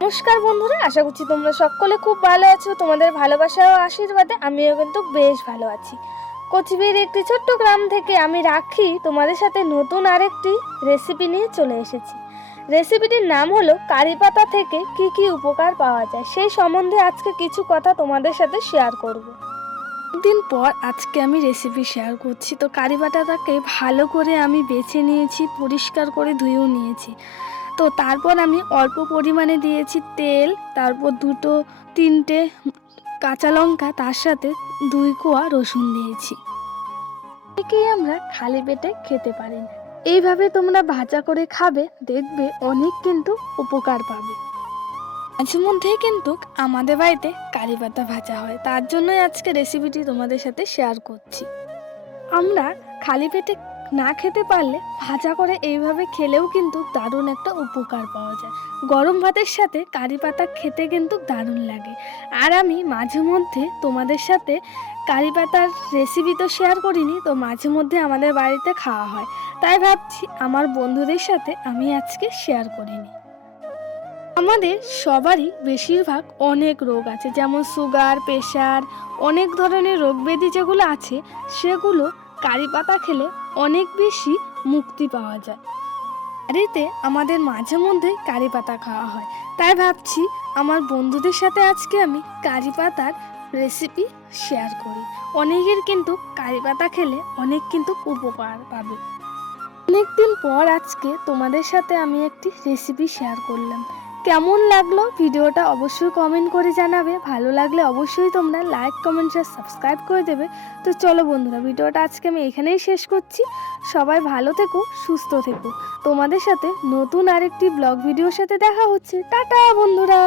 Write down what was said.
নমস্কার বন্ধুরা, আশা করছি তোমরা সকলে খুব ভালো আছো। তোমাদের ভালোবাসা ও আশীর্বাদে আমিও কিন্তু বেশ ভালো আছি। কচবির একটি ছোট্ট গ্রাম থেকে আমি রাখি, তোমাদের সাথে নতুন আরেকটি রেসিপি নিয়ে চলে এসেছি। রেসিপিটির নাম হলো কারি পাতা থেকে কি কি উপকার পাওয়া যায়, সেই সম্বন্ধে আজকে কিছু কথা তোমাদের সাথে শেয়ার করব। দিন পর আজকে আমি রেসিপি শেয়ার করছি। তো কারি পাতাটাকে ভালো করে আমি বেছে নিয়েছি, পরিষ্কার করে ধুয়েও নিয়েছি। তো তারপর আমি অল্প পরিমাণে দিয়েছি তেল, তারপর দুটো, তিনটে কাঁচা লঙ্কা, তার সাথে দুই কোয়া রসুন দিয়েছি। একেই আমরা খালি পেটে খেতে পারি না। এইভাবে তোমরা ভাজা করে খাবে, দেখবে অনেক কিন্তু উপকার পাবে। মাঝে মধ্যেই কিন্তু আমাদের বাড়িতে কারি পাতা ভাজা হয়। তার জন্যই আজকে রেসিপিটি তোমাদের সাথে শেয়ার করছি। আমরা খালি পেটে না খেতে পারলে ভাজা করে এইভাবে খেলেও কিন্তু দারুণ একটা উপকার পাওয়া যায়। গরম ভাতের সাথে কারি পাতা খেতে কিন্তু দারুণ লাগে। আর আমি মাঝে মধ্যে তোমাদের সাথে কারি পাতার রেসিপি তো শেয়ার করিনি, তো মাঝে মধ্যে আমাদের বাড়িতে খাওয়া হয়। তাই ভাবছি আমার বন্ধুদের সাথে আমি আজকে শেয়ার করিনি। আমাদের সবারই বেশিরভাগ অনেক রোগ আছে, যেমন সুগার প্রেশার অনেক ধরনের রোগ ব্যাধি যেগুলো আছে, সেগুলো কারি পাতা খেলে অনেক বেশি মুক্তি পাওয়া যায়। বাড়িতে আমাদের মাঝে মধ্যে কারি পাতা খাওয়া হয়। তাই ভাবছি আমার বন্ধুদের সাথে আজকে আমি কারি পাতার রেসিপি শেয়ার করি। অনেকের কিন্তু কারি পাতা খেলে অনেক কিন্তু উপকার পাবে। অনেকদিন পর আজকে তোমাদের সাথে আমি একটি রেসিপি শেয়ার করলাম। কেমন লাগল ভিডিওটা অবশ্যই কমেন্ট করে জানাবে। ভালো লাগলে অবশ্যই তোমরা লাইক কমেন্ট আর সাবস্ক্রাইব করে দেবে। তো চলো বন্ধুরা, ভিডিওটা আজকে আমি এখানেই শেষ করছি। সবাই ভালো থেকো, সুস্থ থেকো। তোমাদের সাথে নতুন আরেকটি ব্লগ ভিডিওর সাথে দেখা হচ্ছে। টাটা বন্ধুরা!